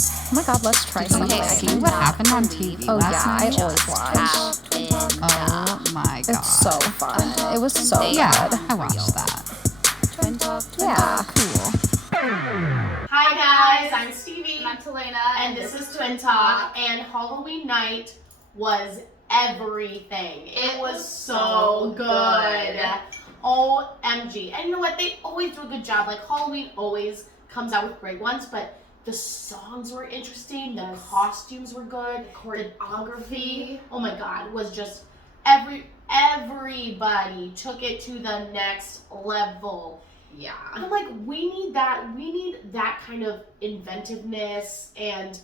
Oh my god, let's try something. See what happened on TV Oh last yeah, night? I always watch. Oh my god. It's so fun. It was so Yeah, good. I watched that. Yeah. Cool. Hi guys, I'm Stevie. I'm Talena. And this is Twin Talk. And Halloween night was everything. It was so good. OMG. And you know what? They always do a good job. Like Halloween always comes out with great ones, but the songs were interesting, the costumes were good, the choreography, oh my god, was just everybody took it to the next level. Yeah. I'm like, we need that kind of inventiveness and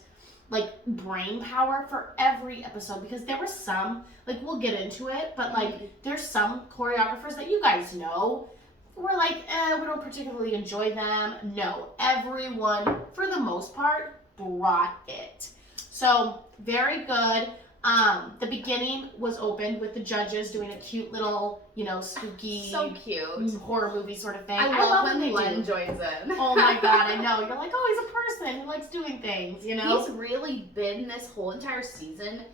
like brain power for every episode, because there were some, like we'll get into it, but like there's some choreographers that you guys know, we're like, we don't particularly enjoy them. No, everyone, for the most part, brought it. So, very good. The beginning was opened with the judges doing a cute little, spooky, So cute. horror movie sort of thing. I love when they Len do. joins in. Oh my god, I know. You're like, oh, he's a person who likes doing things, He's really been, this whole entire season,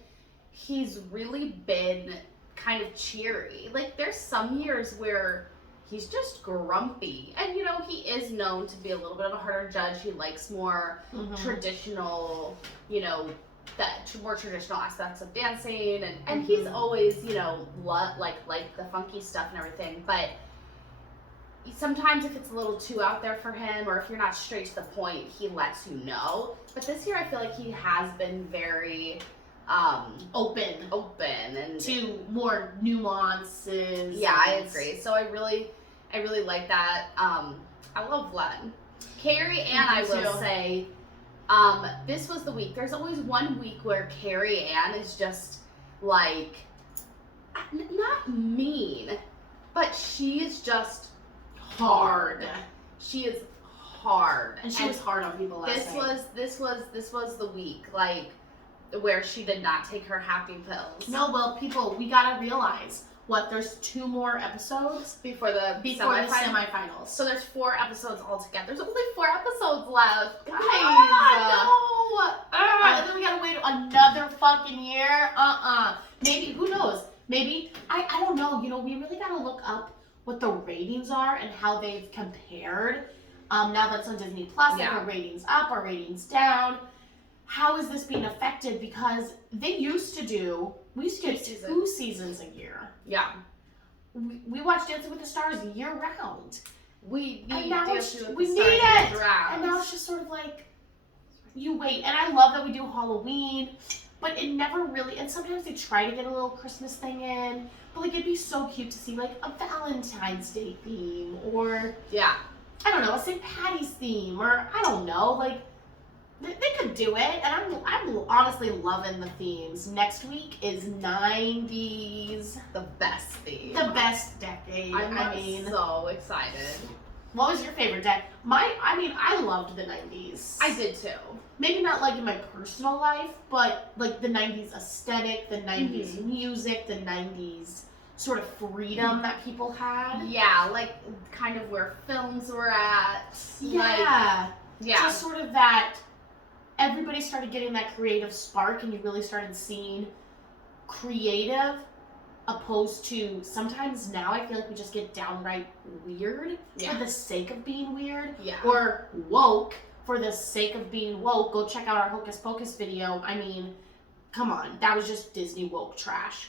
he's really been kind of cheery. Like, there's some years where he's just grumpy. And, he is known to be a little bit of a harder judge. He likes more traditional, more traditional aspects of dancing. And he's always, like the funky stuff and everything. But sometimes if it's a little too out there for him, or if you're not straight to the point, he lets you know. But this year I feel like he has been very open and to more nuances. Yeah, I agree. So I really like that. I love Len. Carrie Ann, I will say, this was the week. There's always one week where Carrie Ann is just like, not mean, but she is just hard. She is hard. And she was hard on people last night. This was the week, like, where she did not take her happy pills. No, well, people, we gotta realize there's 2 more episodes before the semifinals. So there's 4 episodes altogether. There's only 4 episodes left, guys. No. And then we gotta wait another fucking year. Maybe, who knows? Maybe, I don't know. We really gotta look up what the ratings are and how they've compared. Now that it's on Disney Plus, like, are ratings up, are ratings down? How is this being affected? Because we used to get 2 seasons a year. Yeah. We watch Dancing with the Stars year round. We need it. Round. And now it's just sort of like, you wait. And I love that we do Halloween, but it never really, and sometimes they try to get a little Christmas thing in, but like it'd be so cute to see like a Valentine's Day theme, or I don't know, a St. Patty's theme, or I don't know, like they could do it. And I'm honestly loving the themes. Next week is 90s. The best theme. The best decade. I'm so excited. What was your favorite decade? I loved the 90s. I did too. Maybe not like in my personal life, but like the 90s aesthetic, the 90s music, the 90s sort of freedom that people had. Yeah, like kind of where films were at. Yeah. Yeah. Just sort of that, everybody started getting that creative spark, and you really started seeing creative opposed to, sometimes now I feel like we just get downright weird for the sake of being weird, or woke for the sake of being woke. Go check out our Hocus Pocus video. I mean, come on, that was just Disney woke trash.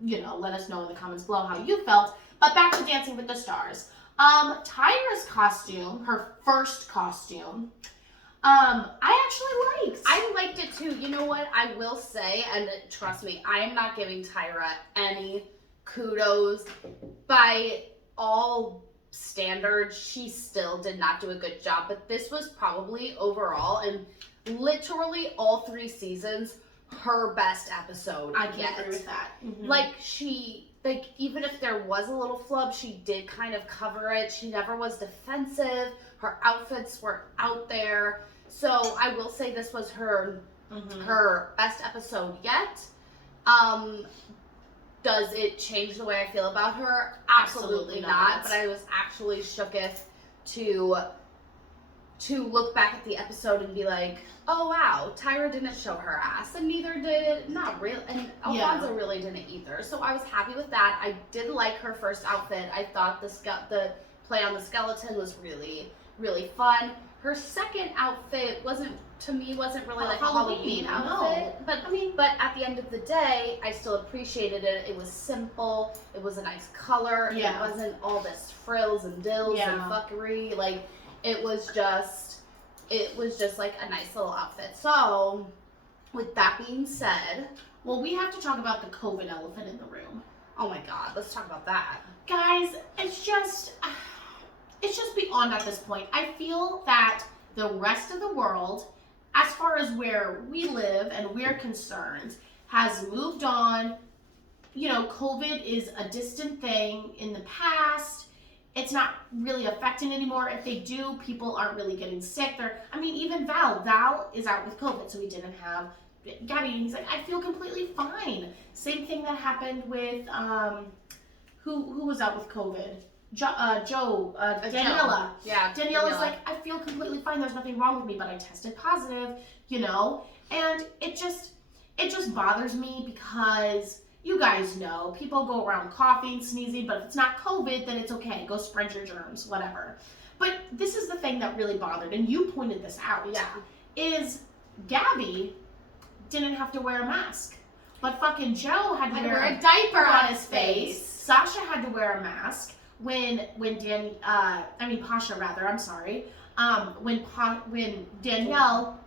Let us know in the comments below how you felt. But back to Dancing with the Stars. Tyra's costume, her first costume, I actually liked. I liked it too. You know what? I will say, and trust me, I am not giving Tyra any kudos. By all standards, she still did not do a good job. But this was probably overall, and literally all 3 seasons, her best episode. I can agree with that. Like, even if there was a little flub, she did kind of cover it. She never was defensive. Her outfits were out there. So I will say this was her best episode yet. Does it change the way I feel about her? Absolutely not. But I was actually shooketh to to look back at the episode and be like, oh wow, Tyra didn't show her ass, and neither did, not really, and Alfonso really didn't either. So I was happy with that. I did like her first outfit. I thought the play on the skeleton was really, really fun. Her second outfit wasn't really like a Halloween outfit, no. but at the end of the day, I still appreciated it. It was simple. It was a nice color. Yeah. It wasn't all this frills and dills and fuckery. Like, it was just like a nice little outfit. So, with that being said, well, we have to talk about the COVID elephant in the room. Oh my God, let's talk about that. Guys, it's just beyond at this point. I feel that the rest of the world, as far as where we live and we're concerned, has moved on. You know, COVID is a distant thing in the past. It's not really affecting anymore. If they do, people aren't really getting sick. Even Val is out with COVID, so we didn't have Gabby. And he's like, I feel completely fine. Same thing that happened with, who was out with COVID? Daniela. Yeah. Daniela's like, I feel completely fine. There's nothing wrong with me, but I tested positive, and it just bothers me because you guys know people go around coughing, sneezing, but if it's not COVID, then it's okay. Go spread your germs, whatever. But this is the thing that really bothered, and you pointed this out. Yeah. Is Gabby didn't have to wear a mask, but fucking Joe had to wear a diaper on his face. Sasha had to wear a mask. When Pasha rather, I'm sorry. When Danielle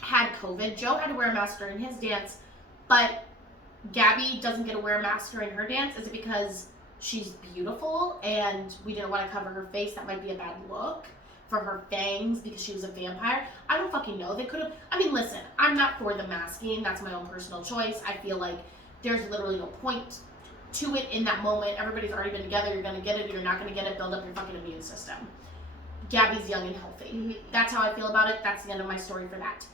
had COVID, Joe had to wear a mask during his dance, but Gabby doesn't get to wear a mask during her dance. Is it because she's beautiful and we didn't want to cover her face? That might be a bad look for her fangs because she was a vampire. I don't fucking know. They could have. Listen, I'm not for the masking. That's my own personal choice. I feel like there's literally no point to it in that moment. Everybody's already been together. You're gonna get it. You're not gonna get it. Build up your fucking immune system. Gabby's young and healthy. Mm-hmm. That's how I feel about it. That's the end of my story for that.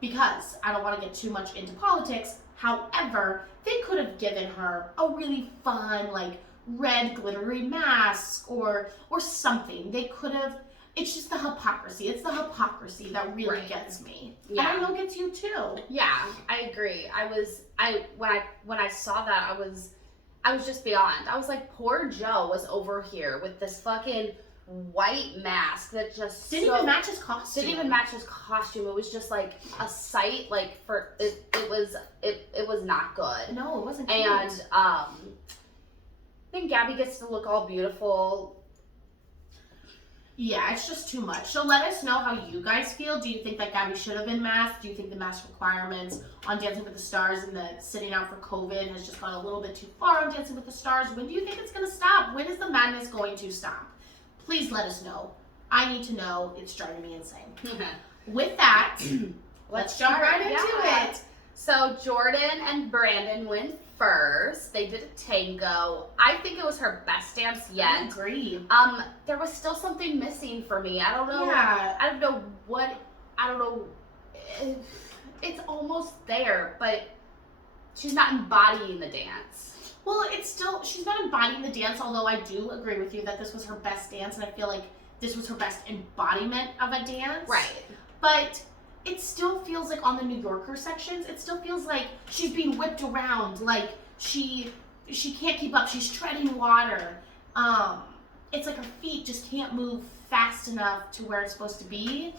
Because I don't want to get too much into politics. However, they could have given her a really fun, like, red glittery mask or something. They could have. It's just the hypocrisy. It's the hypocrisy that really gets me. Yeah. And I know gets you too. Yeah, I agree. When I saw that, I was just beyond. I was like, poor Joe was over here with this fucking white mask that just didn't even match his costume. It was just like a sight. Like it was not good. No, it wasn't cute. And then Gabby gets to look all beautiful. Yeah, it's just too much. So let us know how you guys feel. Do you think that Gabby should have been masked? Do you think the mask requirements on Dancing with the Stars and the sitting out for COVID has just gone a little bit too far on Dancing with the Stars? When do you think it's going to stop? When is the madness going to stop? Please let us know. I need to know. It's driving me insane. With that, let's jump right into it. So Jordan and Brandon went first. They did a tango. I think it was her best dance yet. I agree. There was still something missing for me. I don't know. Yeah. I don't know what. I don't know. It's almost there, but she's not embodying the dance. Well, she's not embodying the dance, although I do agree with you that this was her best dance, and I feel like this was her best embodiment of a dance. Right. But it still feels like on the New Yorker sections, it still feels like she's being whipped around, like she can't keep up, she's treading water. It's like her feet just can't move fast enough to where it's supposed to be.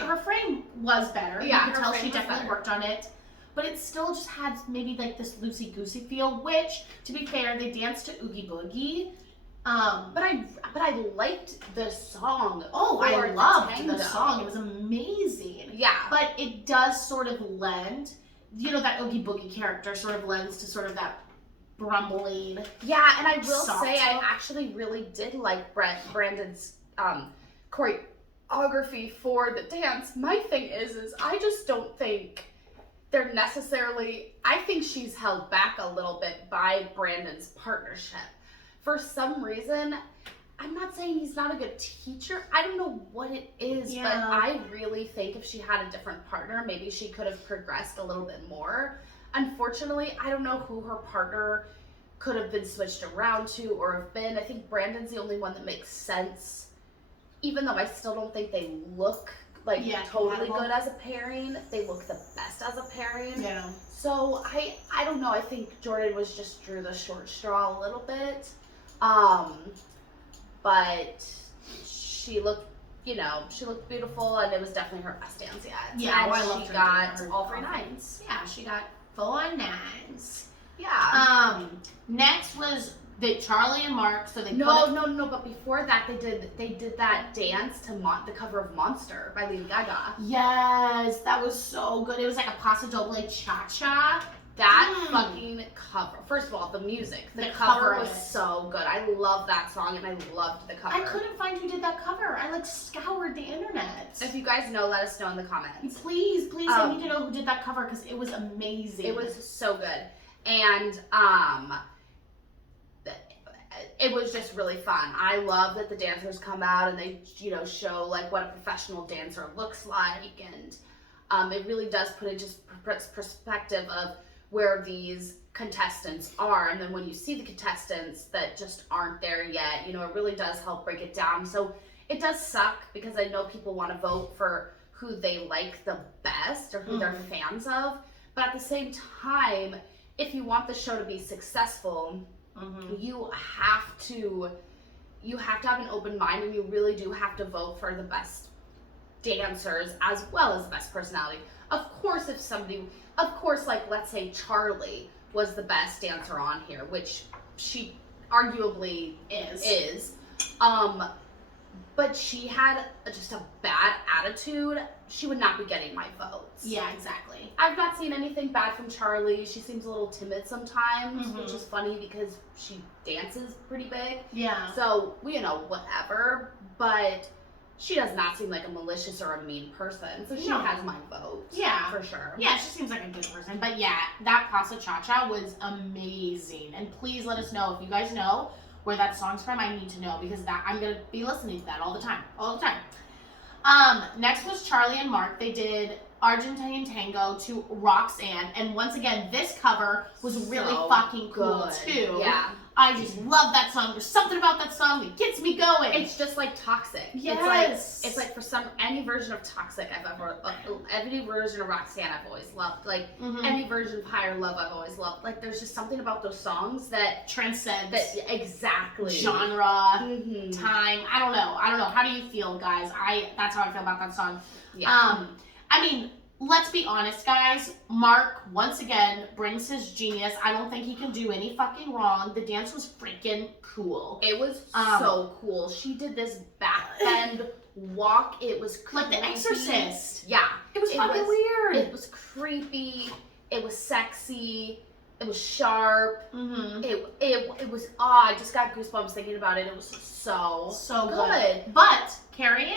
Her frame was better. Yeah, you could tell she definitely worked on it. But it still just had maybe like this loosey-goosey feel, which, to be fair, they danced to Oogie Boogie. But I liked the song. Oh, I loved the song. It was amazing. Yeah. But it does sort of lend, that Oogie Boogie character sort of lends to sort of that grumbling. Yeah, and I will say look. I actually really did like Brandon's choreography for the dance. My thing is I just don't think they're necessarily, I think she's held back a little bit by Brandon's partnership. For some reason, I'm not saying he's not a good teacher. I don't know what it is, but I really think if she had a different partner, maybe she could have progressed a little bit more. Unfortunately, I don't know who her partner could have been switched around to or have been. I think Brandon's the only one that makes sense even though I still don't think they look like totally good as a pairing, they look the best as a pairing. Yeah. So I don't know. I think Jordan was just drew the short straw a little bit. But she looked, she looked beautiful, and it was definitely her best dance yet. Yeah, and I loved she her got doing her all 3 outfit. 9s. Yeah, she got 4 9s. Yeah. Next was the Charlie and Mark. So they No. But before that, they did that dance to the cover of Monster by Lady Gaga. Yes, that was so good. It was like a Paso Doble cha-cha. That fucking cover. First of all, the music. The cover was so good. I love that song, and I loved the cover. I couldn't find who did that cover. I scoured the internet. If you guys know, let us know in the comments. Please, I need to know who did that cover because it was amazing. It was so good. And it was just really fun. I love that the dancers come out and they, show like what a professional dancer looks like, and it really does put into perspective of where these contestants are, and then when you see the contestants that just aren't there yet, it really does help break it down. So it does suck because I know people want to vote for who they like the best or who they're fans of, but at the same time, if you want the show to be successful, you have to have an open mind, and you really do have to vote for the best dancers as well as the best personality. Of course, like let's say Charlie was the best dancer on here, which she arguably is. But she had just a bad attitude. She would not be getting my votes. Yeah, exactly. I've not seen anything bad from Charlie. She seems a little timid sometimes, which is funny because she dances pretty big. Yeah. So, whatever. But she does not seem like a malicious or a mean person. So she has my vote. Yeah. For sure. Yeah, she seems like a good person. But yeah, that Pasta Cha-Cha was amazing. And please let us know if you guys know where that song's from. I need to know because I'm going to be listening to that all the time. Next was Charlie and Mark. They did Argentine Tango to Roxanne. And once again, this cover was really fucking cool too. Yeah. I just love that song. There's something about that song that gets me going. It's just like Toxic. Yes. It's like any version of Toxic any version of Roxanne I've always loved. Like any version of Higher Love I've always loved. Like there's just something about those songs that transcends exactly genre, time. I don't know. How do you feel, guys? That's how I feel about that song. Yeah. I mean, let's be honest, guys. Mark, once again, brings his genius. I don't think he can do any fucking wrong. The dance was freaking cool. It was so cool. She did this back bend walk. It was creepy. Like The Exorcist. Yeah. It was fucking weird. It was creepy. It was sexy. It was sharp. It was, I just got goosebumps thinking about it. It was so good. But Carrie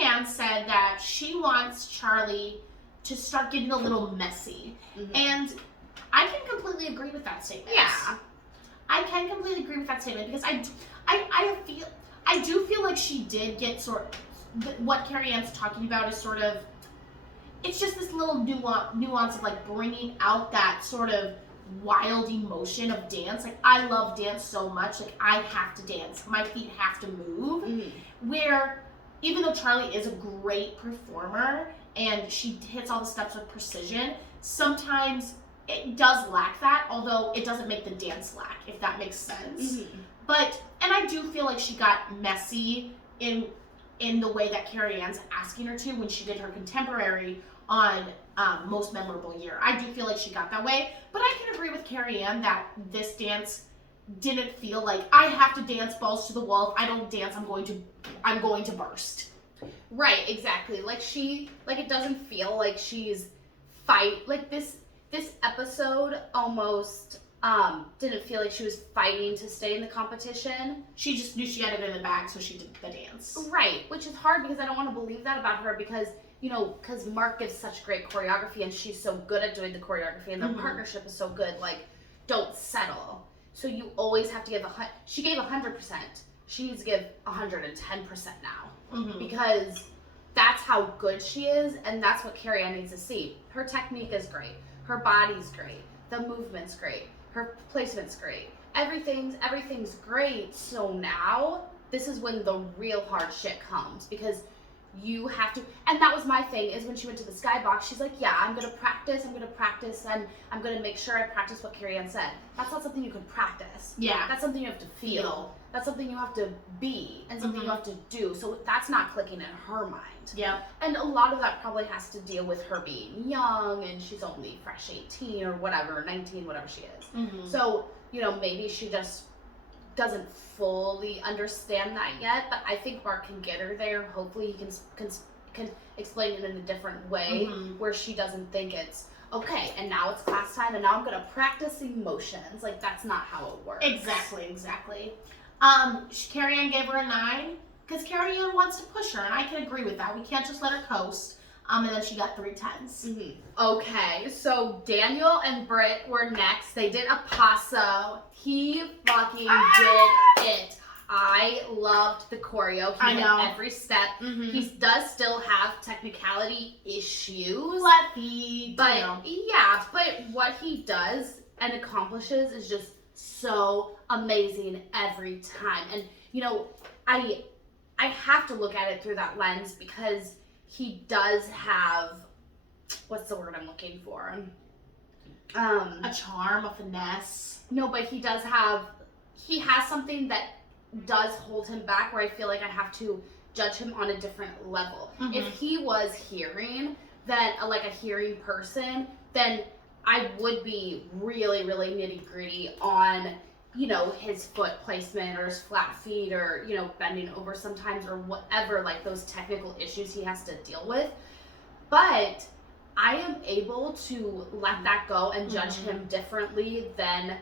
Ann said that she wants Charlie to start getting a little messy. And I can completely agree with that statement. Yeah. I can completely agree with that statement because I do feel like she did get what Carrie Ann's talking about is sort of, it's just this little nuance of like bringing out that sort of wild emotion of dance. Like I love dance so much, like I have to dance. My feet have to move. Where even though Charlie is a great performer and she hits all the steps with precision, sometimes it does lack that, although it doesn't make the dance lack, if that makes sense. And I do feel like she got messy in the way that Carrie Ann's asking her to when she did her contemporary on Most Memorable Year. I do feel like she got that way, but I can agree with Carrie Ann that this dance didn't feel like I have to dance balls to the wall. If I don't dance, I'm going to burst. Right, exactly. Like it doesn't feel like she's like this episode almost didn't feel like she was fighting to stay in the competition. She just knew she had it in the bag, so she did the dance. Right, which is hard because I don't want to believe that about her because Mark gives such great choreography and she's so good at doing the choreography and their partnership is so good. Like, don't settle. So you always have to give she gave 100%. She needs to give 110% now because that's how good she is, and that's what Carrie Ann needs to see. Her technique is great. Her body's great. The movement's great. Her placement's great. Everything's great. So now this is when the real hard shit comes, because you have to, and that was my thing, is when she went to the skybox, she's like, yeah, I'm gonna practice, and I'm gonna make sure I practice what Carrie Ann said. That's not something you can practice. Yeah. That's something you have to feel. That's something you have to be, and something you have to do. So that's not clicking in her mind. Yeah. And a lot of that probably has to deal with her being young, and she's only fresh 18 or whatever, 19, whatever she is. So, you know, maybe she just doesn't fully understand that yet, but I think Mark can get her there. Hopefully he can explain it in a different way where she doesn't think it's, okay, and now it's class time, and now I'm gonna practice emotions. Like, that's not how it works. Exactly. Carrie Ann gave her a 9 because Carrie Ann wants to push her, and I can agree with that. We can't just let her coast. And then she got 3 10s. Okay, so Daniel and Britt were next. They did a paso. He fucking did it. I loved the choreo. He hit every step. He does still have technicality issues. Left feet. But yeah, but what he does and accomplishes is just so amazing every time. And you know, I have to look at it through that lens, because he does have, what's the word I'm looking for? A charm, a finesse. No, but he has something that does hold him back, where I feel like I have to judge him on a different level. If he was hearing, then like a hearing person, then I would be really, really nitty gritty on, you know, his foot placement or his flat feet, or, you know, bending over sometimes, or whatever, like those technical issues he has to deal with. But I am able to let that go and judge him differently than,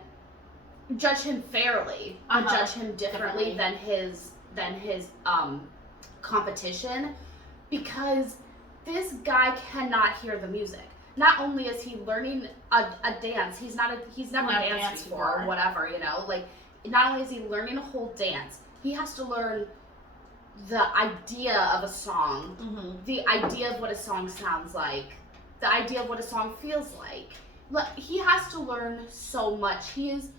judge him fairly, and judge him differently than his competition, because this guy cannot hear the music. Not only is he learning a dance, he's never danced before or whatever, you know, like, not only is he learning a whole dance, he has to learn the idea of a song, the idea of what a song sounds like, the idea of what a song feels like. He has to learn so much. He is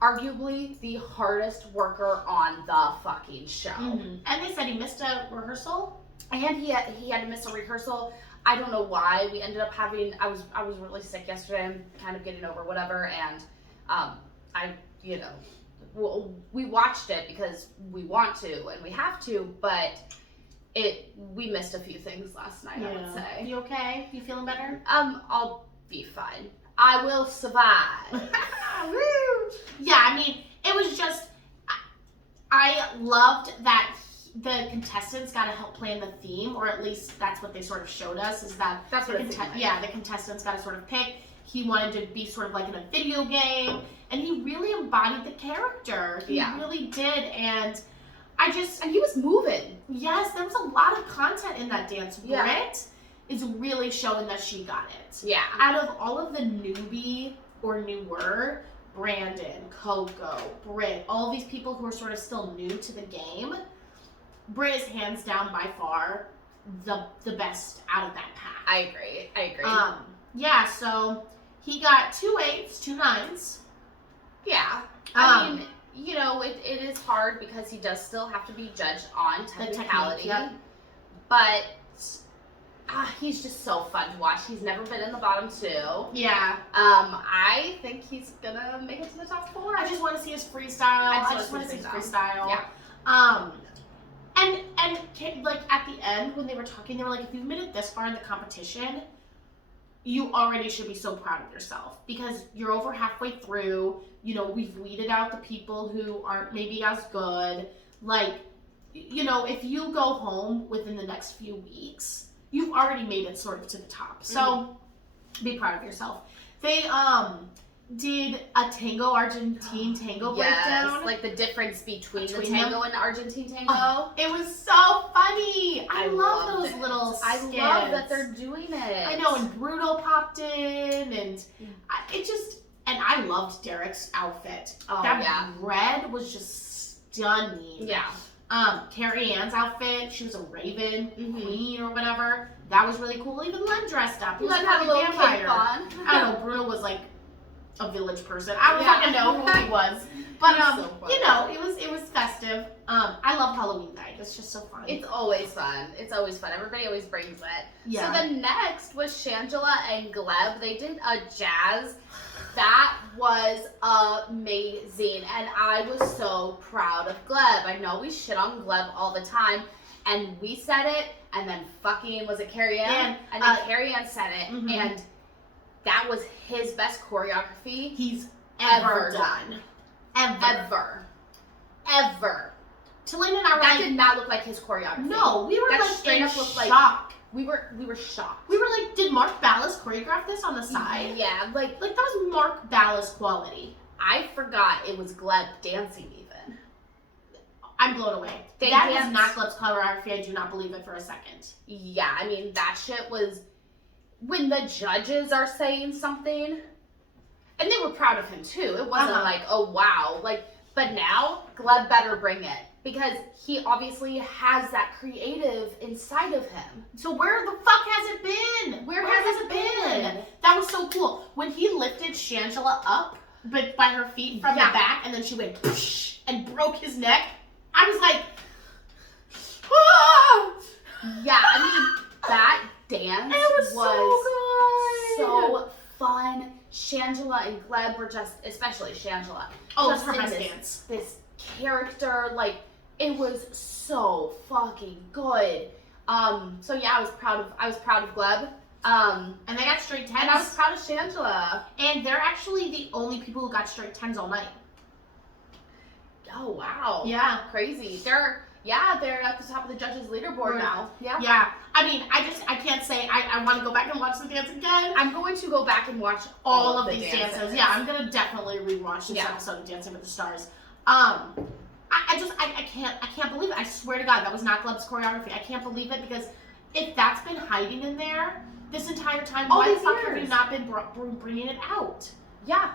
arguably the hardest worker on the fucking show. And they said he missed a rehearsal? And he had to miss a rehearsal. I don't know why. We ended up having, I was really sick yesterday. I'm kind of getting over whatever, and we watched it because we want to and we have to, but we missed a few things last night, I would say. You okay? You feeling better? I'll be fine. I will survive. Yeah, I mean, it was just, I loved that the contestants got to help plan the theme, or at least that's what they sort of showed us, is that that's what the contestants got to sort of pick. He wanted to be sort of like in a video game, and he really embodied the character. He really did, and and he was moving. Yes, there was a lot of content in that dance. Britt is really showing that she got it. Yeah. Out of all of the newbie or newer, Brandon, Coco, Britt, all these people who are sort of still new to the game, Britt is hands down by far the best out of that pack. I agree. Yeah, so he got 2 8s, 2 9s. Yeah. I mean, you know, it is hard because he does still have to be judged on technicality. But he's just so fun to watch. He's never been in the bottom 2. Yeah. I think he's gonna make it to the top 4. I just want to see his freestyle. I just want to see his freestyle. Yeah. And like at the end when they were talking, they were like, if you've made it this far in the competition, you already should be so proud of yourself, because you're over halfway through. You know, we've weeded out the people who aren't maybe as good. Like, you know, if you go home within the next few weeks, you've already made it sort of to the top. So be proud of yourself. They did a Argentine tango breakdown. Like the difference between the tango and the Argentine tango. Oh, it was so funny. I love those little skits. I love that they're doing it. I know, and Bruno popped in, and I loved Derek's outfit. That red was just stunning. Yeah. Carrie Ann's outfit, she was a raven queen or whatever. That was really cool. Even Len dressed up. He was Len had a little cape on. I don't know, Bruno was like a village person. I don't Yeah. fucking know who he was. But So funny. you know, it was festive. I love Halloween night. It's just so fun. It's always fun. It's always fun. Everybody always brings it. Yeah. So the next was Shangela and Gleb. They did a jazz. That was amazing. And I was so proud of Gleb. I know we shit on Gleb all the time. And we said it. And then fucking, was it Carrie Ann? And then Carrie Ann said it. Mhm. And that was his best choreography he's ever done. Ever. Talene and I were That like, did not look like his choreography. no, we were That like straight in up looked like- shock. We were shocked. We were like, did Mark Ballas choreograph this on the side? Yeah, like Like, that was Mark Ballas quality. I forgot it was Gleb dancing even. I'm blown away. They That is danced- not Gleb's choreography. I do not believe it for a second. Yeah, I mean that shit was when the judges are saying something, and they were proud of him too. It wasn't Uh-huh. like, oh wow, like. But now Gleb better bring it because he obviously has that creative inside of him. So where the fuck has it been? Where has it been? That was so cool. When he lifted Shangela up, but by her feet from Yeah. the back, and then she went psh, and broke his neck, I was like, ah! Yeah, I mean that dance It was so fun. Shangela and Gleb were just, especially Shangela. Oh, just it's her in best this- dance. This character, like, it was so fucking good. So yeah, I was proud of Gleb. And they got straight tens. And I was proud of Shangela. And they're actually the only people who got straight tens all night. Oh wow. Yeah. Crazy. They're at the top of the judges leaderboard Right. now. Yeah. Yeah. I mean, I can't say I want to go back and watch the dance again. I'm going to go back and watch All of the these dances. Yeah, I'm gonna definitely rewatch this Yeah. episode of Dancing with the Stars. I can't believe it. I swear to God, that was not Gleb's choreography. I can't believe it because if that's been hiding in there this entire time, All why the these fuck have years. you not been bringing it out? Yeah.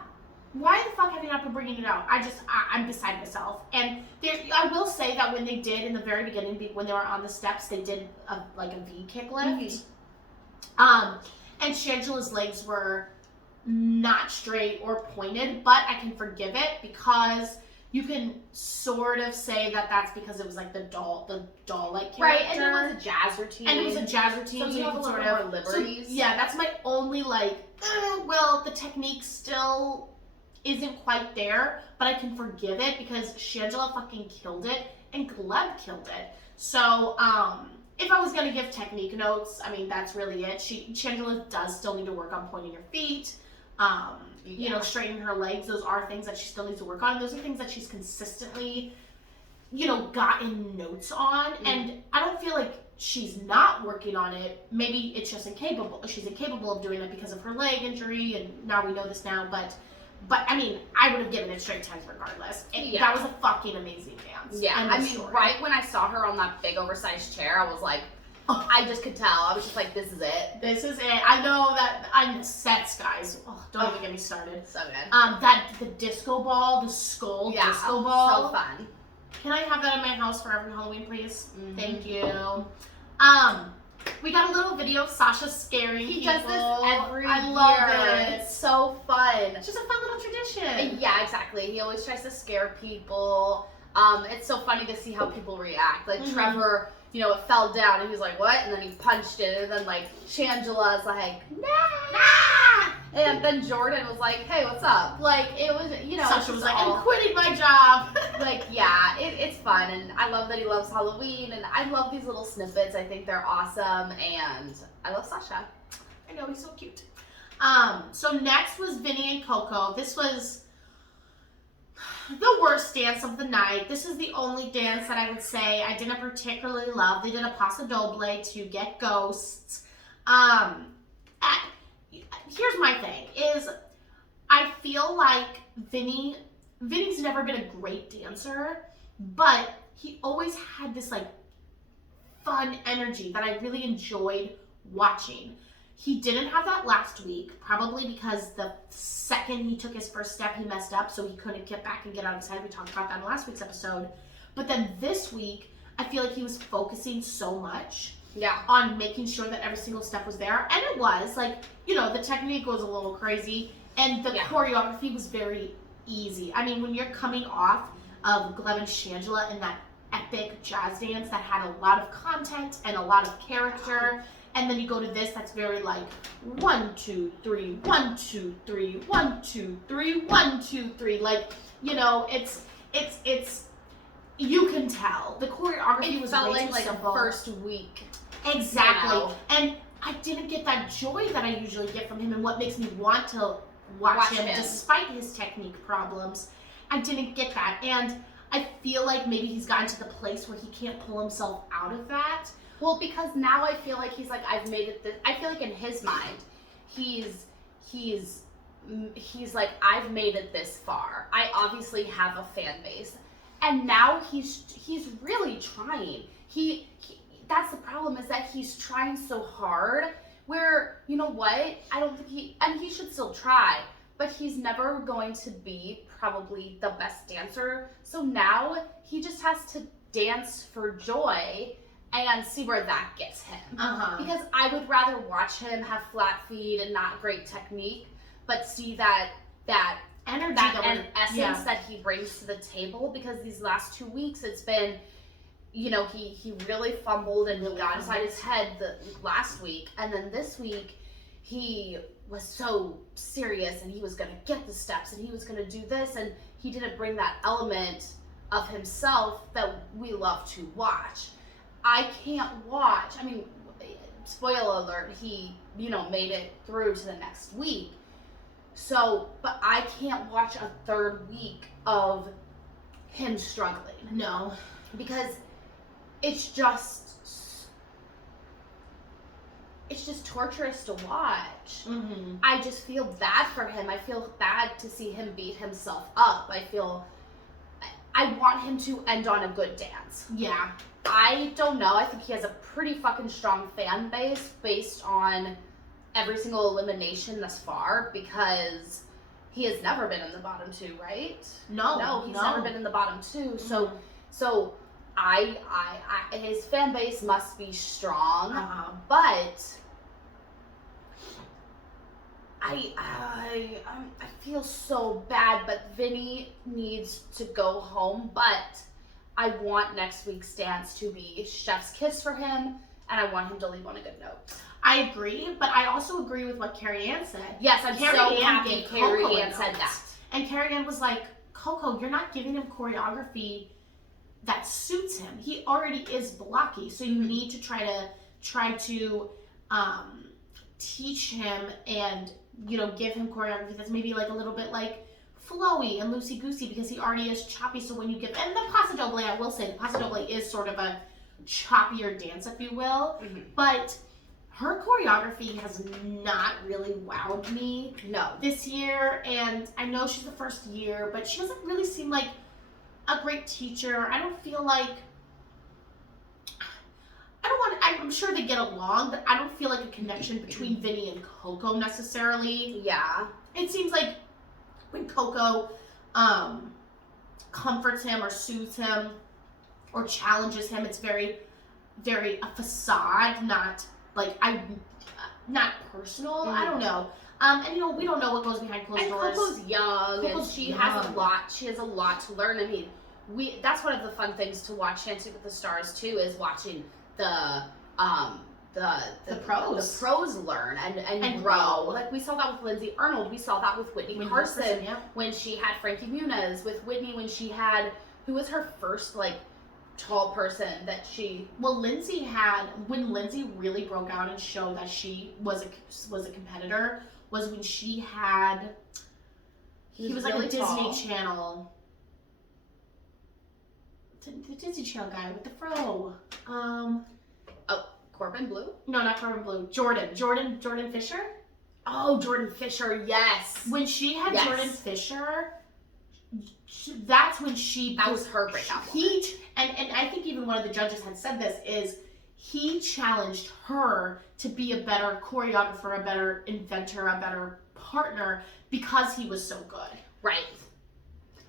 Why the fuck have you not been bringing it out? I'm beside myself. And I will say that when they did in the very beginning, when they were on the steps, they did a V kick lift. And Shangela's legs were not straight or pointed, but I can forgive it because you can sort of say that that's because it was like the doll-like character. Right, and it was a jazz routine. And it was a jazz routine, So you have can a little sort of more liberties. So, yeah, that's my only well, the technique still isn't quite there, but I can forgive it because Shangela fucking killed it and Gleb killed it. So, if I was gonna give technique notes, I mean that's really it. Shangela does still need to work on pointing her feet. You know, straightening her legs. Those are things that she still needs to work on. Those are things that she's consistently, gotten notes on. And I don't feel like she's not working on it. Maybe it's just incapable. She's incapable of doing it because of her leg injury, and now we know this now. But I mean, I would have given it straight tens regardless. That was a fucking amazing dance. Yeah, End I of mean, story. right when I saw her on that big oversized chair, I was like, I just could tell. I was just like, this is it. This is it. I know that I'm sets, guys. Oh, don't even get me started. So good. The disco ball, the skull Yeah, disco ball. so fun. Can I have that in my house for every Halloween, please? Mhm. Thank you. We got a little video of Sasha scaring He people. does this every I love year. it. It's so fun. It's just a fun little tradition. Yeah, exactly. He always tries to scare people. It's so funny to see how people react. Like Mhm. Trevor, it fell down and he was like, what? And then he punched it. And then like Shangela's like, nah! And then Jordan was like, hey, what's up? Like it was, Sasha was like, I'm quitting my job. like, yeah, it's fun. And I love that he loves Halloween. And I love these little snippets. I think they're awesome. And I love Sasha. I know, he's so cute. So next was Vinny and Coco. This was the worst dance of the night. This is the only dance that I would say I didn't particularly love. They did a paso doble to get ghosts. Here's my thing, is I feel like Vinny's never been a great dancer, but he always had this like fun energy that I really enjoyed watching. He didn't have that last week, probably because the second he took his first step, he messed up, so he couldn't get back and get out of his head. We talked about that in last week's episode. But then this week, I feel like he was focusing so much. Yeah. on making sure that every single step was there. And it was, like, you know, the technique was a little crazy, and the choreography was very easy. I mean, when you're coming off of Gleb and Shangela and that epic jazz dance that had a lot of content and a lot of character, and then you go to this that's very like 1 2 3 1 2 3 1 2 3 1 2 3, like, you know, it's you can tell the choreography was felt way too like simple. first week. Exactly. You know? And I didn't get that joy that I usually get from him, and what makes me want to watch him despite his technique problems. I didn't get that, and I feel like maybe he's gotten to the place where he can't pull himself out of that. Well, because now I feel like he's like, I've made it this. I feel like in his mind, he's like, I've made it this far. I obviously have a fan base, and now he's really trying. He that's the problem, is that he's trying so hard. Where, you know what? I don't think he should still try, but he's never going to be probably the best dancer. So now he just has to dance for joy and see where that gets him. Because I would rather watch him have flat feet and not great technique, but see that energy, and essence that he brings to the table. Because these last 2 weeks, it's been, you know, he really fumbled and he got inside his head the last week, and then this week he was so serious and he was going to get the steps and he was going to do this, and he didn't bring that element of himself that we love to watch. I can't watch, I mean, spoiler alert, he, you know, made it through to the next week. So, but I can't watch a third week of him struggling. No. Because it's just torturous to watch. I just feel bad for him. I feel bad to see him beat himself up. I want him to end on a good dance. Yeah. I don't know. I think he has a pretty fucking strong fan base based on every single elimination thus far, because he has never been in the bottom 2, right? No, he's never been in the bottom 2. So I his fan base must be strong, but I feel so bad. But Vinny needs to go home. But I want next week's dance to be chef's kiss for him, and I want him to leave on a good note. I agree, but I also agree with what Carrie Ann said. Yes, I'm so happy Carrie Ann said that. And Carrie Ann was like, Coco, you're not giving him choreography that suits him. He already is blocky, so you need to try to teach him and, you know, give him choreography that's maybe like a little bit like flowy and loosey goosey, because he already is choppy. So when you give, and the Paso Doble, I will say the Paso Doble is sort of a choppier dance, if you will, but her choreography has not really wowed me this year. And I know she's the first year, but she doesn't really seem like a great teacher. I don't feel like, I'm sure they get along, but I don't feel like a connection between Vinny and Coco necessarily. Yeah. It seems like when Coco comforts him or soothes him or challenges him, it's very, very a facade, not personal. I don't know. And you know, we don't know what goes behind closed doors. And Coco's young, and she has a lot to learn. I mean, that's one of the fun things to watch Dancing with the Stars too, is watching the pros learn and grow. Like we saw that with Lindsay Arnold, we saw that with Whitney Carson when she had Frankie Muniz, with Whitney when she had, who was her first like tall person that she... Well, Lindsay had, when Lindsay really broke out and showed that she was a competitor, was when she had, he was like a Disney Channel, the Disney Channel guy with the fro. Corbin Blue? No, not Corbin Blue. Jordan Fisher? Oh, Jordan Fisher, yes. When she had Jordan Fisher, that's when that was her breakout moment. And I think even one of the judges had said this, is he challenged her to be a better choreographer, a better inventor, a better partner, because he was so good. Right.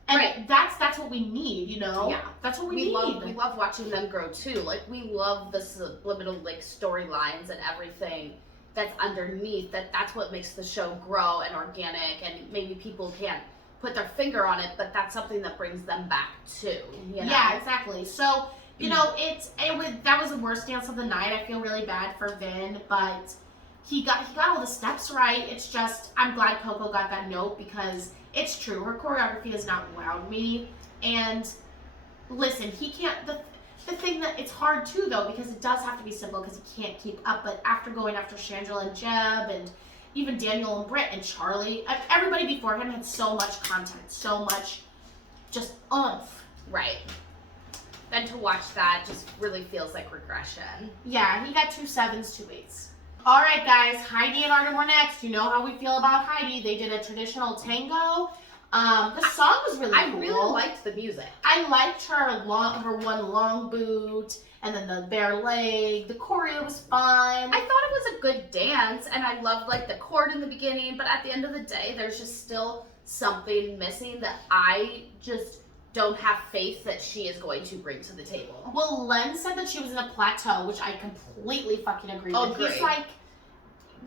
And Right. that's what we need, you know? Yeah. That's what we We need. love watching them grow too. Like, we love the subliminal like storylines and everything that's underneath. That's what makes the show grow and organic, and maybe people can't put their finger on it, but that's something that brings them back too. You know? Yeah, exactly. So, you know, that was the worst dance of the night. I feel really bad for Vin, but he got all the steps right. It's just, I'm glad Coco got that note, because it's true. Her choreography has not wowed me. And listen, he can't, the thing that, it's hard too though, because it does have to be simple, because he can't keep up. But after going after Shangela and Jeb, and even Daniel and Britt and Charlie, everybody before him had so much content, so much just oomph. Right. Then to watch that just really feels like regression. Yeah, he got 2 7s, 2 8s. All right, guys, Heidi and Artem were next. You know how we feel about Heidi. They did a traditional tango. The song was really cool. I really liked the music. I liked her one long boot, and then the bare leg. The choreo was fun. I thought it was a good dance, and I loved like the chord in the beginning, but at the end of the day, there's just still something missing that I just don't have faith that she is going to bring to the table. Well, Len said that she was in a plateau, which I completely fucking agree with. Agreed. He's like,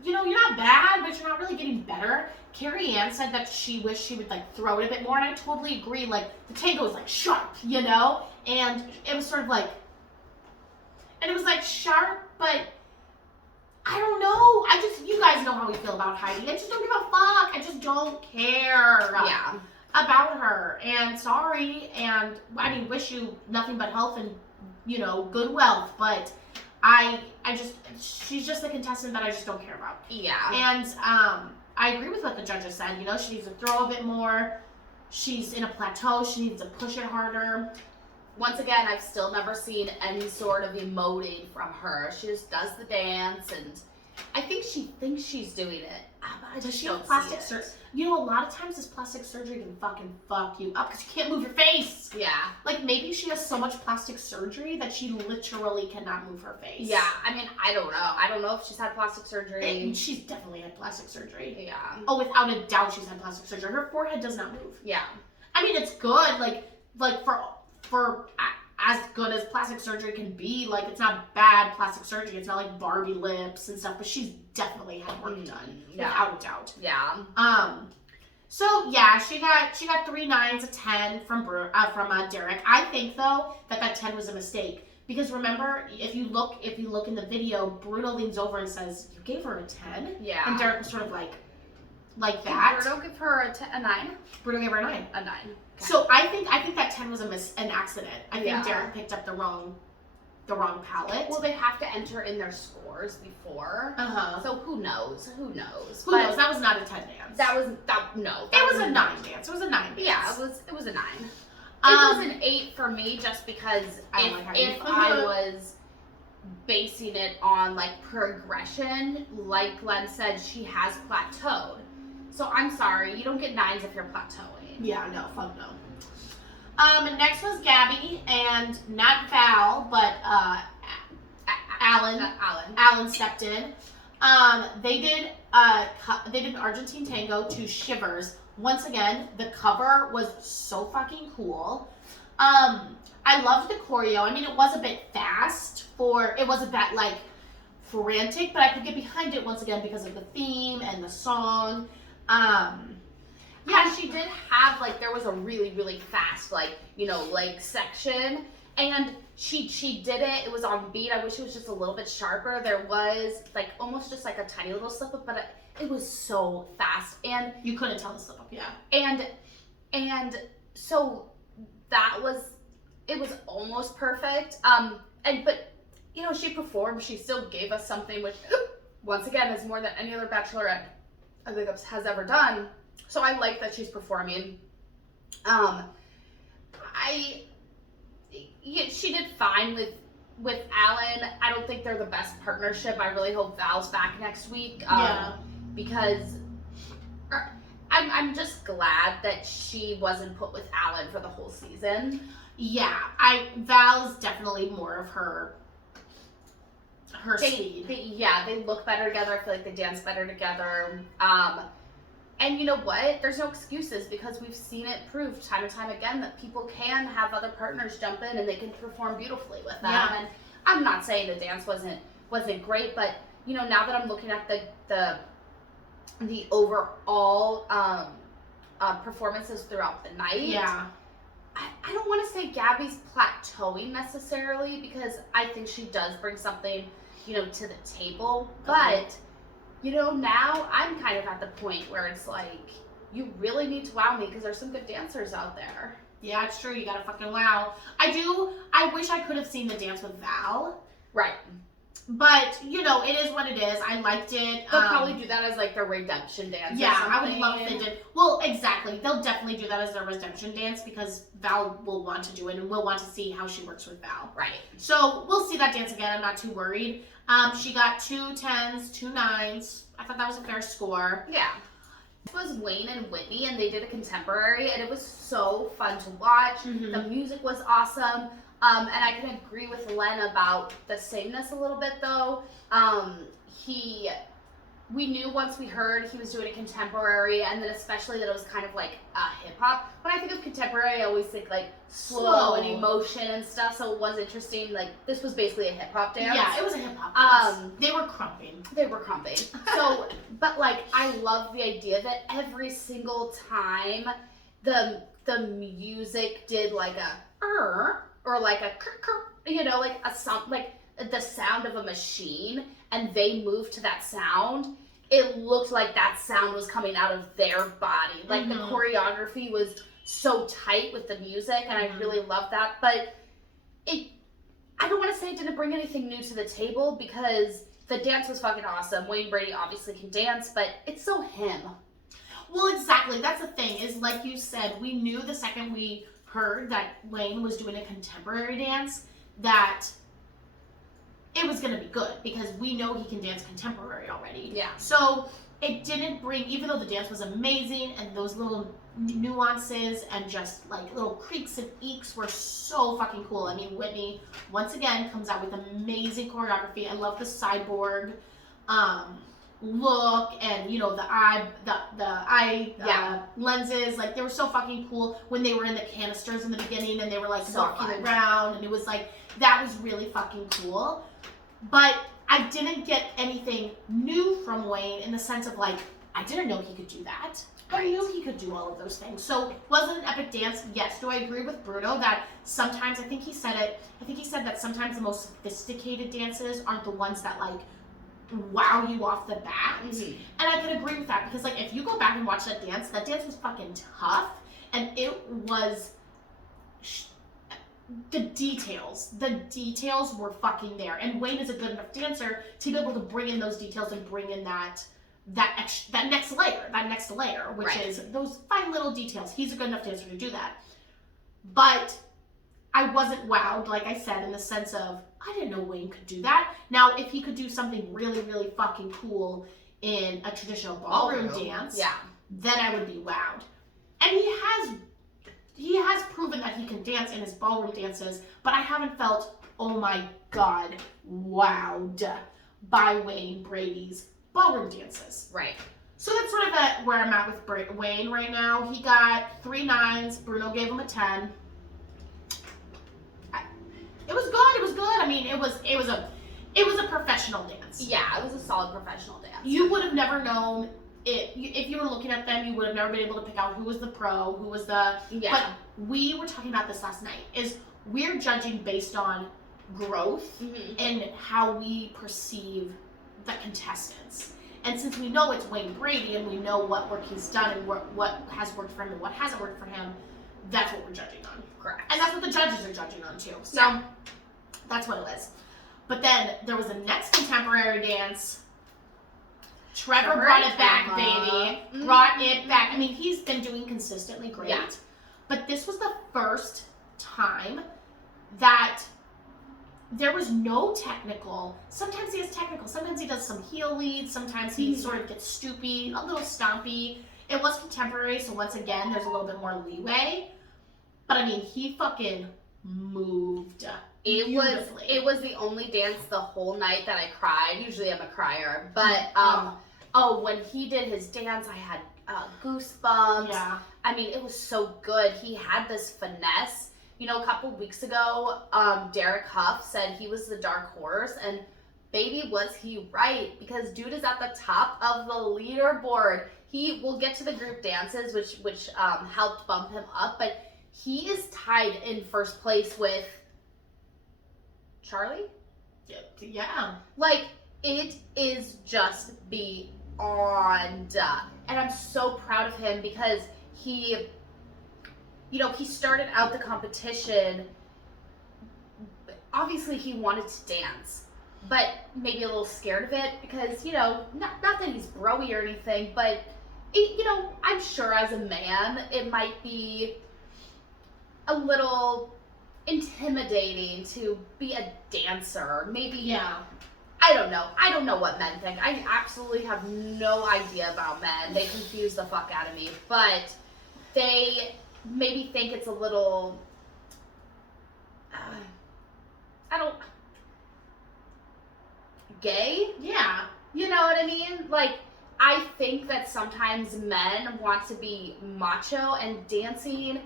you know, you're not bad, but you're not really getting better. Carrie Ann said that she wished she would like throw it a bit more, and I totally agree. Like, the tango was like sharp, you know? And it was sort of like, sharp, but I don't know. You guys know how we feel about Heidi. I just don't give a fuck. I just don't care. Yeah. About her, and sorry, and I mean, wish you nothing but health and, you know, good wealth, but she's just a contestant that I just don't care about. Yeah. And I agree with what the judges said. You know, she needs to throw a bit more. She's in a plateau. She needs to push it harder. Once again, I've still never seen any sort of emoting from her. She just does the dance, and I think she thinks she's doing it. Does she have plastic surgery? You know, a lot of times this plastic surgery can fucking fuck you up because you can't move your face. Yeah. Like, maybe she has so much plastic surgery that she literally cannot move her face. Yeah, I mean, I don't know. I don't know if she's had plastic surgery. She's definitely had plastic surgery. Yeah. Oh, without a doubt she's had plastic surgery. Her forehead does not move. Yeah. I mean, it's good, like for as good as plastic surgery can be. Like, it's not bad plastic surgery. It's not like Barbie lips and stuff, but she's definitely had work done, without a doubt. Yeah. So yeah, she got 3 9s, a 10 from Derek. I think though that 10 was a mistake, because remember, if you look in the video, Bruno leans over and says, "You gave her a 10." Yeah. And Derek was sort of like that. Did Bruno give her a 9? Bruno gave her a 9. A 9. Okay. So I think that 10 was an accident. I think Yeah. Derek picked up the wrong palette. Well, they have to enter in their scores before. So who knows? Who knows? That was not a 10 dance. It was a 9 dance. It was a 9 dance. Yeah, it was a 9. It was an 8 for me, just because if I was basing it on like progression, like Glenn said, she has plateaued. So I'm sorry, you don't get 9s if you're plateauing. Yeah, no, fuck no. Next was Gabby, and not Val, but Alan. Alan stepped in. They did an Argentine tango to Shivers. Once again, the cover was so fucking cool. I loved the choreo. I mean, it was a bit fast it wasn't that like frantic, but I could get behind it once again because of the theme and the song. Yeah, she did have like, there was a really, really fast leg section, and she did it. It was on beat. I wish it was just a little bit sharper. There was like almost just like a tiny little slip up, but it was so fast, and you couldn't tell the slip up. Yeah. And so it was almost perfect. But you know, she performed. She still gave us something, which once again is more than any other bachelorette I think has ever done. So I like that she's performing. She did fine with Alan. I don't think they're the best partnership. I really hope Val's back next week. Because I'm just glad that she wasn't put with Alan for the whole season. Yeah, Val is definitely more of her speed. They look better together. I feel like they dance better together. And you know what? There's no excuses because we've seen it proved time and time again that people can have other partners jump in and they can perform beautifully with them. Yeah. And I'm not saying the dance wasn't great, but you know, now that I'm looking at the overall performances throughout the night, Yeah. I don't want to say Gabby's plateauing necessarily because I think she does bring something, you know, to the table. But, you know, now I'm kind of at the point where it's like, you really need to wow me because there's some good dancers out there. Yeah, it's true. You gotta fucking wow. I wish I could have seen the dance with Val. Right. But, you know, it is what it is. I liked it. They'll probably do that as like their redemption dance. Yeah, or I would something. love if they did. Well, exactly. They'll definitely do that as their redemption dance because Val will want to do it and we'll want to see how she works with Val. Right. So we'll see that dance again. I'm not too worried. She got 2 10s, 2 9s. I thought that was a fair score. Yeah. This was Wayne and Whitney, and they did a contemporary, and it was so fun to watch. Mhm. The music was awesome. And I can agree with Len about the sameness a little bit, though. We knew once we heard he was doing a contemporary, and then especially that it was kind of like hip hop. When I think of contemporary, I always think like slow and emotion and stuff. So it was interesting. Like this was basically a hip hop dance. Yeah, it was a hip hop dance. They were crumping. They were crumping. So, but like I love the idea that every single time the music did like a or like a you know, like a sound, like the sound of a machine, and they moved to that sound. It looked like that sound was coming out of their body. Like the choreography was so tight with the music, and I really loved that. But I don't want to say it didn't bring anything new to the table because the dance was fucking awesome. Wayne Brady obviously can dance, but it's so him. Well, exactly. That's the thing is, like you said, we knew the second we heard that Wayne was doing a contemporary dance that it was going to be good because we know he can dance contemporary already. Yeah. So it didn't bring, even though the dance was amazing and those little nuances and just like little creaks and eeks were so fucking cool. I mean, Whitney once again comes out with amazing choreography. I love the cyborg look and, you know, the eye lenses. Like they were so fucking cool when they were in the canisters in the beginning and they were like walking around, and it was like, that was really fucking cool. But I didn't get anything new from Wayne in the sense of like, I didn't know he could do that. I knew he could do all of those things. So was it an epic dance? Yes. Do I agree with Bruno that sometimes, I think he said that sometimes the most sophisticated dances aren't the ones that like wow you off the bat. And I can agree with that because like if you go back and watch that dance was fucking tough, and it was the details were fucking there, and Wayne is a good enough dancer to be able to bring in those details and bring in that next layer, which is those fine little details. He's a good enough dancer to do that. But I wasn't wowed, like I said, in the sense of I didn't know Wayne could do that. Now, if he could do something really, really fucking cool in a traditional ballroom dance, then I would be wowed. And he has proven that he can dance in his ballroom dances, but I haven't felt, oh my god, wowed by Wayne Brady's ballroom dances. Right. So that's sort of where I'm at with Wayne right now. He got 3 9s. Bruno gave him a 10. It was good. I mean, it was a professional dance. Yeah, it was a solid professional dance. You would have never known it if you were looking at them. You would have never been able to pick out who was the pro, who was the. Yeah. But we were talking about this last night. Is we're judging based on growth and how we perceive the contestants. And since we know it's Wayne Brady and we know what work he's done and what has worked for him and what hasn't worked for him, that's what we're judging on. Correct. And that's what the judges are judging on too. So that's what it was. But then there was the next contemporary dance. Trevor brought it back, baby. Brought it back. I mean, he's been doing consistently great. Yeah. But this was the first time that there was no technical. Sometimes he has technical. Sometimes he does some heel leads. Sometimes he sort of gets stoopy, a little stompy. It was contemporary, so once again, there's a little bit more leeway. But I mean, he fucking moved beautifully. It was the only dance the whole night that I cried. Usually I'm a crier, but when he did his dance, I had Goosebumps. Yeah. I mean, it was so good. He had this finesse. You know, a couple weeks ago, Derek Huff said he was the dark horse, and baby, was he right, because dude is at the top of the leaderboard. He will get to the group dances, which helped bump him up, but he is tied in first place with Charlie. Yeah. Like, it is just beyond. And I'm so proud of him because he, you know, he started out the competition. Obviously, he wanted to dance, but maybe a little scared of it because, you know, not that he's broy or anything, but, you know, I'm sure as a man, it might be a little intimidating to be a dancer. Maybe, Yeah. I don't know. I don't know what men think. I absolutely have no idea about men. They confuse the fuck out of me. But they maybe think it's a little, gay? Yeah. You know what I mean? Like, I think that sometimes men want to be macho, and dancing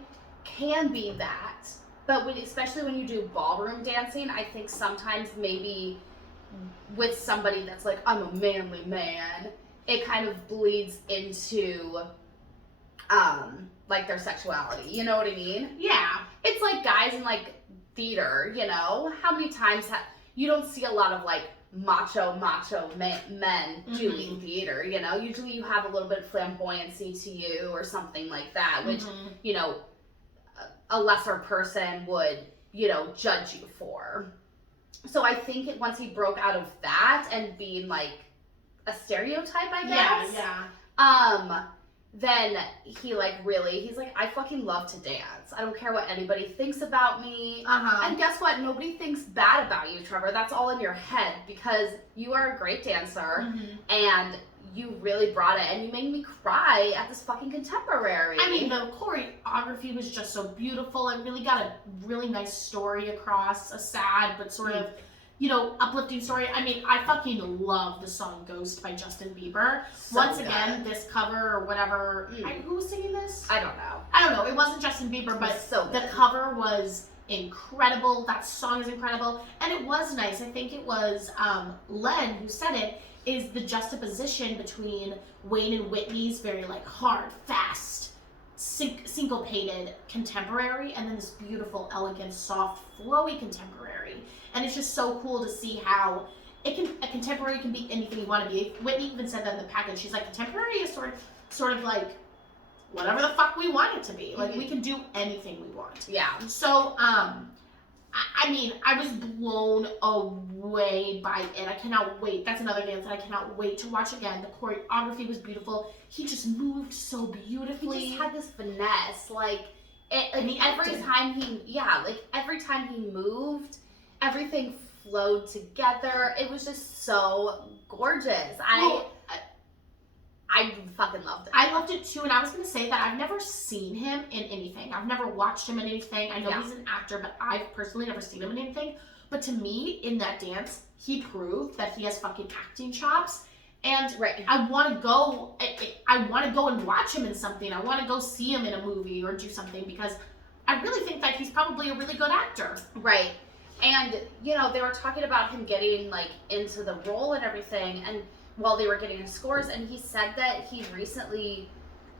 can be that. But especially when you do ballroom dancing, I think sometimes maybe with somebody that's like, I'm a manly man, it kind of bleeds into like their sexuality. You know what I mean? Yeah. It's like guys in like theater, you know? How many times you don't see a lot of like macho men doing theater, you know? Usually you have a little bit of flamboyancy to you or something like that, which, you know, a lesser person would, you know, judge you for. So I think once he broke out of that and being like a stereotype, I guess. Yeah. Then he like really, he's like, I fucking love to dance. I don't care what anybody thinks about me. And guess what? Nobody thinks bad about you, Trevor. That's all in your head because you are a great dancer and you really brought it, and you made me cry at this fucking contemporary. I mean, the choreography was just so beautiful and really got a really nice story across, a sad but sort of, you know, uplifting story. I mean, I fucking love the song Ghost by Justin Bieber. So Once good. again, this cover or whatever, who was singing this? I don't know. I don't know. It wasn't Justin Bieber, but so the good. cover was incredible. That song is incredible. And it was nice. I think it was Len who said it, is the juxtaposition between Wayne and Whitney's very like hard, fast, syncopated contemporary, and then this beautiful, elegant, soft, flowy contemporary. And it's just so cool to see how a contemporary can be anything you want to be. Whitney even said that in the package. She's like, contemporary is sort of like whatever the fuck we want it to be. Like we can do anything we want. Yeah. So, I mean, I was blown away by it. I cannot wait. That's another dance that I cannot wait to watch again. The choreography was beautiful. He just moved so beautifully. He just had this finesse, like, every time he moved, everything flowed together. It was just so gorgeous. I fucking loved it. I loved it too, and I was going to say that I've never seen him in anything. I've never watched him in anything. I know he's an actor, but I've personally never seen him in anything. But to me, in that dance, he proved that he has fucking acting chops. And I want to go. I want to go and watch him in something. I want to go see him in a movie or do something because I really think that he's probably a really good actor. Right. And you know, they were talking about him getting like into the role and everything, and while they were getting his scores, and he said that he recently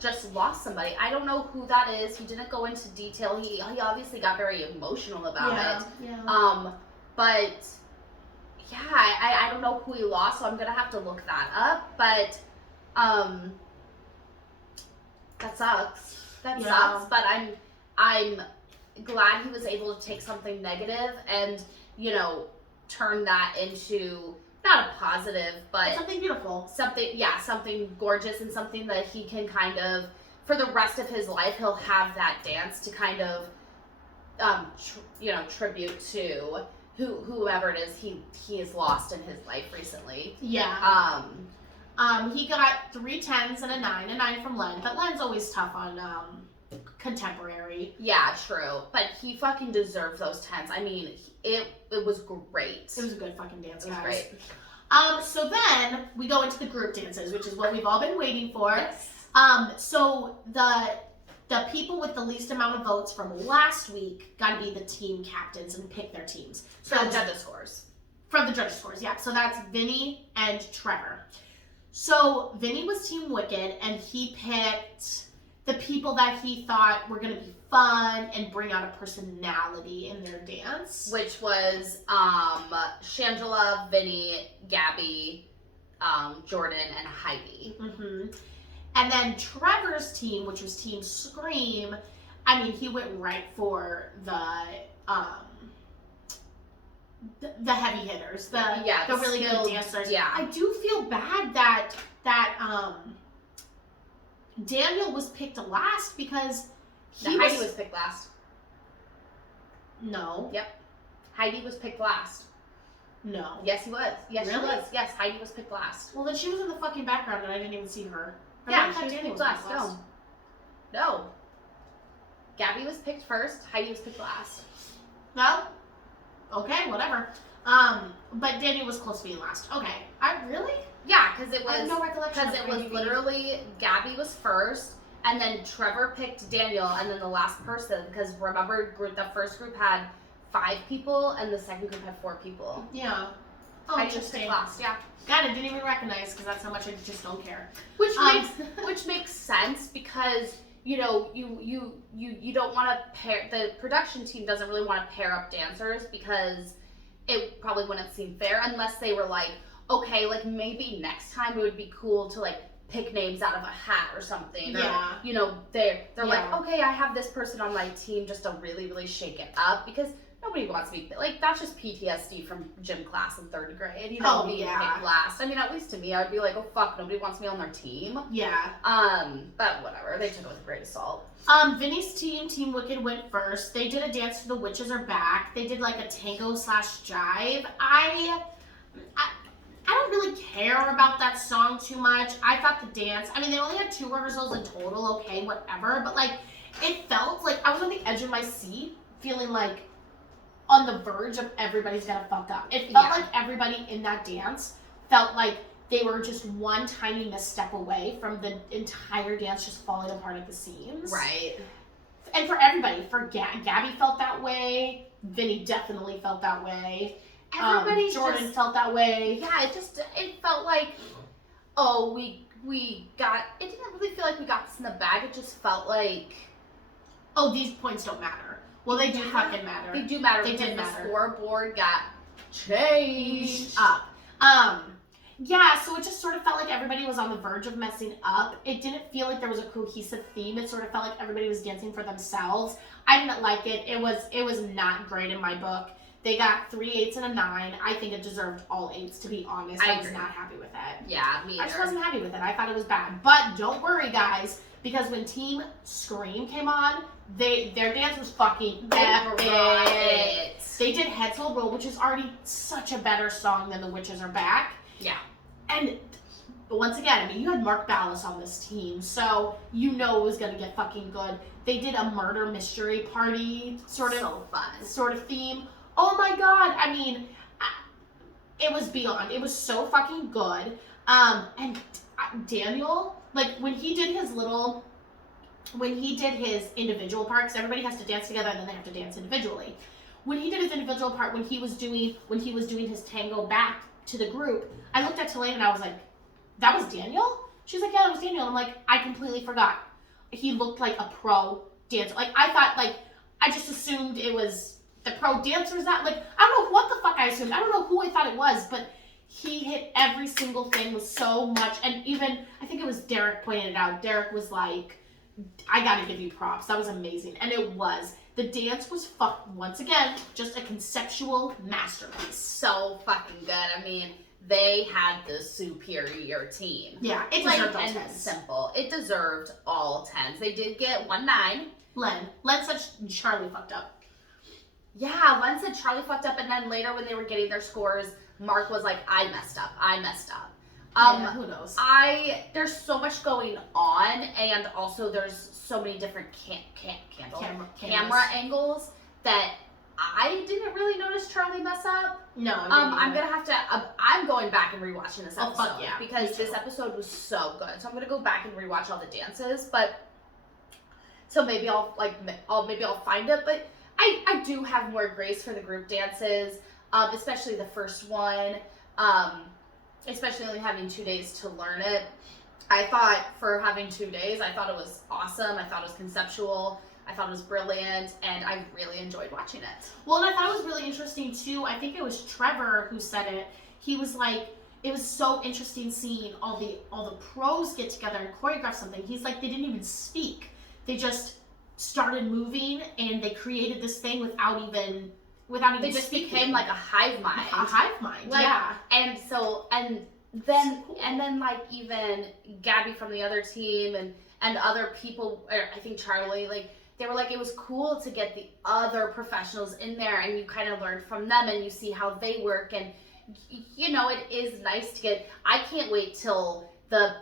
just lost somebody. I don't know who that is. He didn't go into detail. He obviously got very emotional about it. Yeah. But yeah, I don't know who he lost, so I'm gonna have to look that up. But that sucks. That sucks. But I'm glad he was able to take something negative and, you know, turn that into not a positive, but something beautiful. Something gorgeous, and something that he can kind of, for the rest of his life, he'll have that dance to kind of, tribute to whoever it is he has lost in his life recently. Yeah. He got 3 10s and a 9, a 9 from Len, but Len's always tough on contemporary. Yeah, true. But he fucking deserves those 10s. I mean, it was great. It was a good fucking dance, guys. Great. So then we go into the group dances, which is what we've all been waiting for. Yes. So the people with the least amount of votes from last week got to be the team captains and pick their teams. So From the judges' scores. From the judges' scores, yeah. So that's Vinny and Trevor. So Vinny was Team Wicked, and he picked the people that he thought were going to be fun and bring out a personality in their dance. Which was Shangela, Vinny, Gabby, Jordan, and Heidi. Mm-hmm. And then Trevor's team, which was Team Scream, I mean, he went right for the heavy hitters, the really skilled, good dancers. Yeah. I do feel bad that Daniel was picked last because Heidi was picked last. No. Yep. Heidi was picked last. No. Yes, he was. Yes, Really? she was. Yes, Heidi was picked last. Well, then she was in the fucking background and I didn't even see her. Yeah, she was picked last. No. Gabby was picked first. Heidi was picked last. Well, okay, whatever. But Daniel was close to being last. Okay. Yeah, because it I have was no recollection. because it was literally Gabby was first, and then Trevor picked Daniel, and then the last person. Because remember, the first group had 5 people, and the second group had 4 people. Yeah. Oh, Heidi was picked last. Yeah. God, I didn't even recognize because that's how much I just don't care. Which makes sense because you know you don't want to pair, the production team doesn't really want to pair up dancers because it probably wouldn't seem fair unless they were like, okay, like maybe next time it would be cool to like pick names out of a hat or something. Yeah. Or, you know, they're Yeah. like, okay, I have this person on my team just to really, really shake it up because nobody wants to be, like, that's just PTSD from gym class in 3rd grade. You know, being picked last. I mean, at least to me, I'd be like, oh fuck, nobody wants me on their team. Yeah. But whatever, they took it with a grain of salt. Vinny's team, Team Wicked, went first. They did a dance to The Witches Are Back. They did like a tango/jive. I don't really care about that song too much. I thought the dance, I mean, they only had 2 rehearsals in total, okay, whatever. But like, it felt like I was on the edge of my seat, feeling like on the verge of everybody's gonna fuck up. It felt like everybody in that dance felt like they were just one tiny misstep away from the entire dance just falling apart at the seams. Right. And for everybody, for Gabby felt that way. Vinny definitely felt that way. Jordan felt that way. Yeah, it felt like, oh, we got, it didn't really feel like we got this in the bag. It just felt like, oh, these points don't matter. Well, they do fucking matter. They do matter. They did the matter. Scoreboard got changed up. Yeah, so it just sort of felt like everybody was on the verge of messing up. It didn't feel like there was a cohesive theme. It sort of felt like everybody was dancing for themselves. I didn't like it. It was not great in my book. They got 3 8s and a 9. I think it deserved all 8s, to be honest. I was not happy with it. Yeah, me either. I just wasn't happy with it. I thought it was bad. But don't worry, guys, because when Team Scream came on, their dance was fucking epic. They did Heads Will Roll, which is already such a better song than The Witches Are Back. Yeah. But once again, I mean, you had Mark Ballas on this team, so you know it was gonna get fucking good. They did a murder mystery party sort of theme. Oh my god! I mean, it was beyond. It was so fucking good. And Daniel, like when he did his individual part, because everybody has to dance together and then they have to dance individually. When he did his individual part, when he was doing his tango back to the group, I looked at Tulane and I was like, that was Daniel? She's like, yeah, that was Daniel. I'm like, I completely forgot. He looked like a pro dancer. Like, I thought, like, I just assumed it was the pro dancers that, like, I don't know what the fuck I assumed. I don't know who I thought it was, but he hit every single thing with so much. And even, I think it was Derek pointed it out. Derek was like, I gotta give you props. That was amazing. And it was. The dance was once again, just a conceptual masterpiece. So fucking good. I mean, they had the superior team. Yeah, it deserved all 10s. Simple. It deserved all 10s. They did get 1 9. Len said Charlie fucked up. Yeah, Len said Charlie fucked up, and then later when they were getting their scores, Mark was like, I messed up. Yeah, who knows? There's so much going on, and also there's so many different camera angles that I didn't really notice Charlie mess up. No, I'm gonna have to. I'm going back and rewatching this episode. Oh, fuck yeah, because me too. this episode was so good. So I'm gonna go back and rewatch all the dances. But so maybe I'll find it. But I do have more grace for the group dances, especially the first one. Especially only having 2 days to learn it. I thought for having 2 days, I thought it was awesome. I thought it was conceptual. I thought it was brilliant, and I really enjoyed watching it. Well, and I thought it was really interesting too. I think it was Trevor who said it. He was like, it was so interesting seeing all the pros get together and choreograph something. He's like, they didn't even speak. They just started moving, and they created this thing without even They just speaking. became like a hive mind. A hive mind, like, yeah. And so, and then like even Gabby from the other team and other people, or I think Charlie, like, they were like, it was cool to get the other professionals in there, and you kind of learn from them, and you see how they work, and you know, it is nice to get. I can't wait till the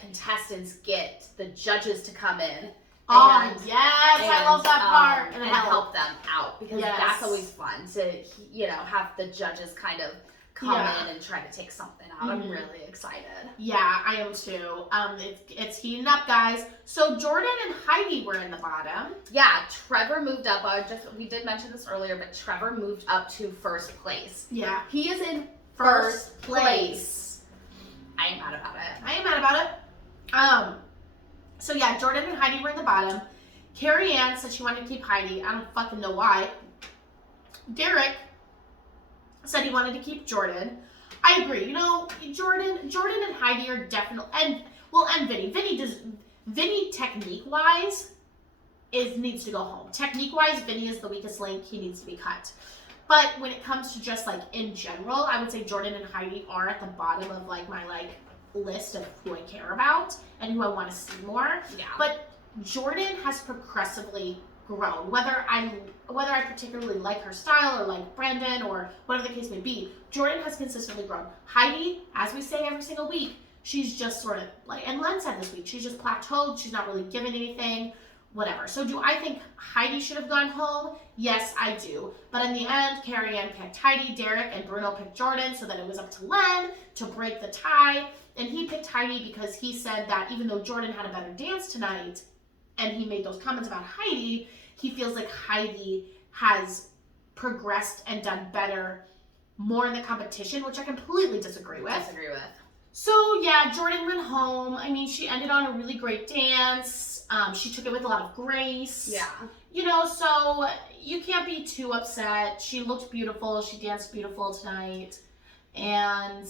contestants get the judges to come in. Oh, yes, I love that part. And help them out, because Yes. that's always fun to, you know, have the judges kind of come in and try to take something out. I'm really excited. Yeah, I am too. It's heating up, guys. So Jordan and Heidi were in the bottom. Yeah, Trevor moved up. We did mention this earlier, but Trevor moved up to first place. Yeah. He is in First place. I ain't mad about it. I ain't mad about it. So yeah, Jordan and Heidi were in the bottom. Carrie Ann said she wanted to keep Heidi. I don't fucking know why. Derek said he wanted to keep Jordan. I agree. You know, Jordan and Heidi are definitely, and Vinny. Vinny technique-wise needs to go home. Technique-wise, Vinny is the weakest link. He needs to be cut. But when it comes to just like in general, I would say Jordan and Heidi are at the bottom of like my like list of who I care about and who I want to see more. Yeah. But Jordan has progressively grown. Whether I particularly like her style or like Brandon or whatever the case may be, Jordan has consistently grown. Heidi, as we say every single week, she's just sort of like, and Len said this week, she's just plateaued. She's not really given anything, whatever. So do I think Heidi should have gone home? Yes, I do. But in the end, Carrie Ann picked Heidi, Derek and Bruno picked Jordan, so that it was up to Len to break the tie. And he picked Heidi because he said that even though Jordan had a better dance tonight, and he made those comments about Heidi, he feels like Heidi has progressed and done better more in the competition, which I completely disagree with. So yeah, Jordan went home. I mean, she ended on a really great dance. She took it with a lot of grace. Yeah. You know, so you can't be too upset. She looked beautiful. She danced beautiful tonight. And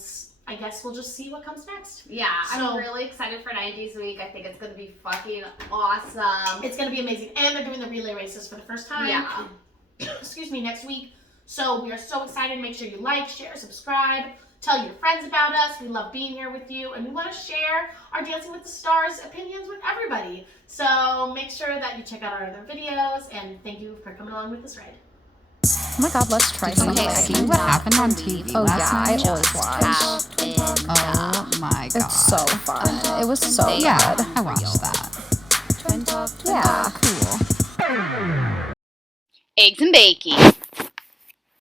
I guess we'll just see what comes next. Yeah, So- I'm really excited for 90s week. I think it's going to be fucking awesome. It's going to be amazing. And they're doing the relay races for the first time. Yeah. Excuse me, next week. So we are so excited. Make sure you like, share, subscribe. Tell your friends about us. We love being here with you. And we want to share our Dancing with the Stars opinions with everybody. So make sure that you check out our other videos. And thank you for coming along with this ride. Oh my god, let's try something. Okay, see what happened on TV Oh last yeah, I night? always watch. Oh my god. It's so fun. It was so Yeah, good. I watched that. Yeah. Cool. Eggs and Bakey.